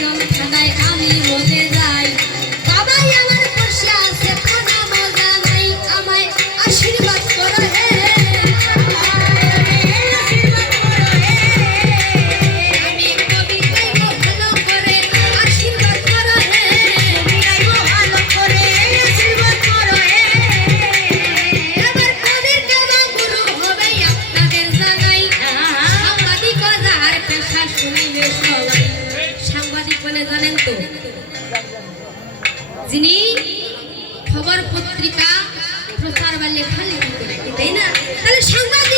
নিয়ম থানায় আমি মজে যাই বাবাই আমার বসে আছে কোনো মজা নাই আমায় আশীর্বাদ করো হে আমি কবি গাইবো ভালো করে আশীর্বাদ করো হে গাইবো ভালো করে আশীর্বাদ করো হে এবার কবির দেওয়া গুরু হবে আপনাদের জানাই সাংবাদিক যার পেশা শুনিবে সবাই সাংবাদিক বলে জানেন তো যিনি খবর পত্রিকা প্রচার বা লেখালেখি করে তাই না তাহলে সাংবাদিক